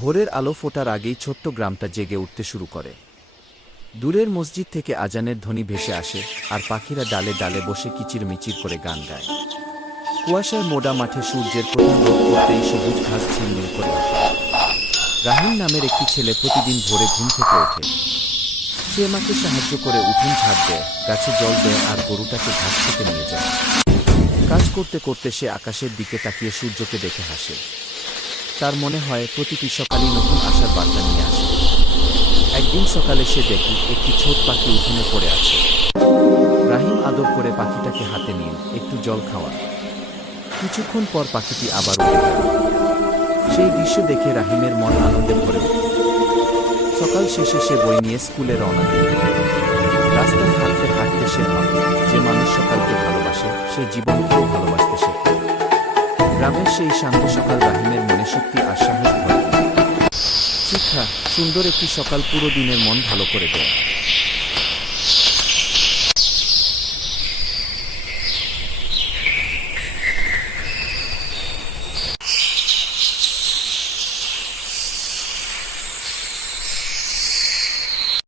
ভোরের আলো ফোটার আগেই ছোট্ট গ্রামটা জেগে উঠতে শুরু করে। দূরের মসজিদ থেকে আজানের ধ্বনি ভেসে আসে, আর পাখিরা ডালে ডালে বসে কিচিরমিচির করে গান গায়। কুয়াশার মোড়া মাঠে সূর্যের প্রথম রোদ পড়তেই সবুজ ঘাস ঝিলমিল করে ওঠে। রাহিম নামের একটি ছেলে প্রতিদিন ভোরে ঘুম থেকে ওঠে। সে মাকে সাহায্য করে উঠোন ঝাড় দেয়, গাছে জল দেয় আর গরুটাকে ঘাস খেতে নিয়ে যায়। কাজ করতে করতে সে আকাশের দিকে তাকিয়ে সূর্যকে দেখে হাসে। তার মনে হয় প্রতিটি সকালই নতুন আশার বার্তা নিয়ে আসে। একদিন সকালে সে দেখে একটি ছোট পাখি উঠোনে পড়ে আছে। রাহিম আদর করে পাখিটাকে হাতে নিয়ে একটু জল খাওয়া। কিছুক্ষণ পর পাখিটি আবার উড়ে গেল। সেই দৃশ্য দেখে রাহিমের মন আনন্দে ভরে উঠল। সকাল শেষে সে বই নিয়ে স্কুলে রওনা দিল। রাস্তায় হাঁটতে হাঁটতে সে ভাবল, যে মানুষ সকালকে ভালোবাসে সে জীবনকেও ভালোবাসতে শেখে। গ্রামের সেই শান্ত সকাল রাহিমের মনে শক্তি আর সাহস ভরে। শিক্ষা, সুন্দর একটি সকাল পুরো দিনের মন ভালো করে দেয়।